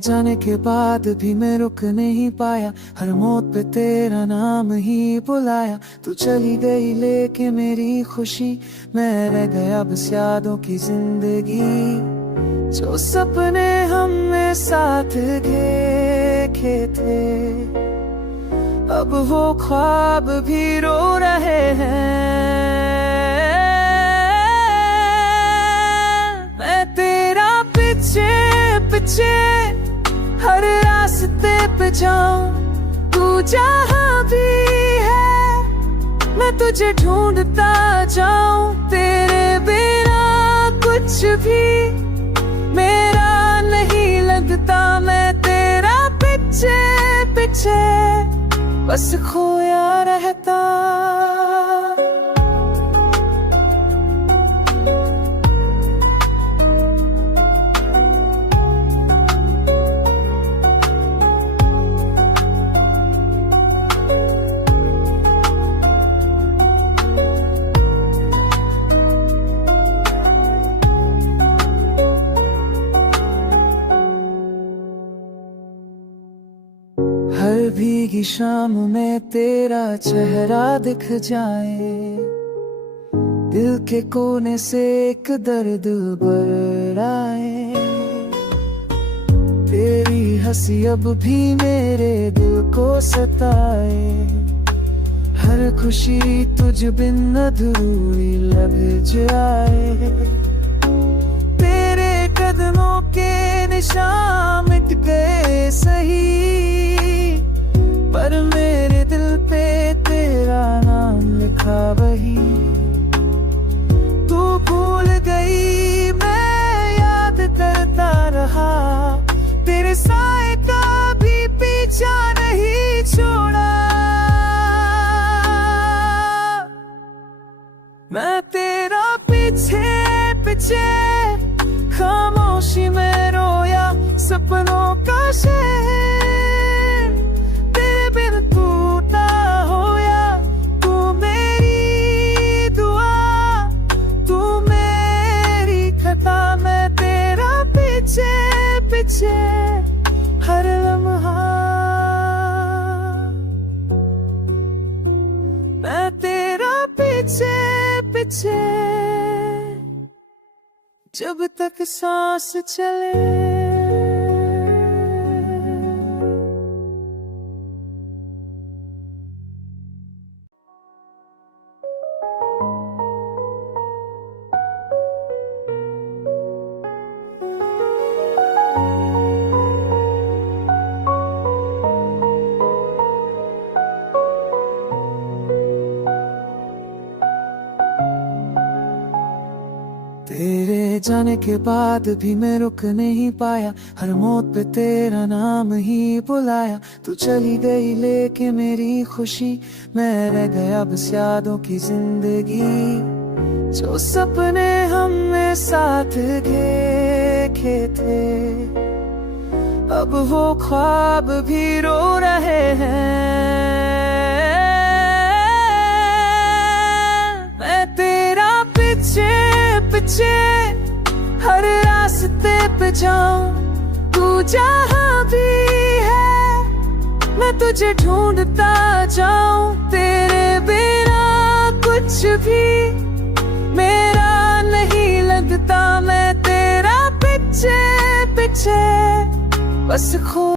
जाने के बाद भी मैं रुक नहीं पाया, हर मौत पे तेरा नाम ही बुलाया। तू चली गई लेके मेरी खुशी, मैं रह गया बस यादों की जिंदगी। जो सपने हमने साथ देखे थे, अब वो ख्वाब भी रो रहे हैं। मैं तेरा पीछे पीछे हर रास्ते पे जाऊं, तू जहां भी है मैं तुझे ढूंढता जाऊं। तेरे बिना कुछ भी मेरा नहीं लगता, मैं तेरा पीछे पीछे बस खोया रहता। हर भीगी शाम में तेरा चेहरा दिख जाए, दिल के कोने से एक दर्द भर आए। तेरी हंसी अब भी मेरे दिल को सताए, हर खुशी तुझ बिन अधूरी लग जाए। तेरे कदमों के निशान मिट गए सही, पर मेरे दिल पे तेरा नाम लिखा वही। तू भूल गई मैं याद करता रहा, तेरे साए का भी पीछा नहीं छोड़ा। मैं तेरा पीछे पीछे खामोशी में रोया, सपनों का शहर पीछे हर लम्हा। मैं तेरा पीछे पीछे जब तक सांस चले। तेरे जाने के बाद भी मैं रुक नहीं पाया, हर मौत पे तेरा नाम ही बुलाया। तू चली गई लेके मेरी खुशी, मैं रह गया बस यादों की जिंदगी। जो सपने हमने साथ देखे थे, अब वो ख्वाब भी रो रहे हैं। मैं तेरा पीछे पीछे हर रास्ते पे जाऊं, तू जहां भी है मैं तुझे ढूंढता जाऊं। तेरे बिना कुछ भी मेरा नहीं लगता, मैं तेरा पीछे पीछे बस खो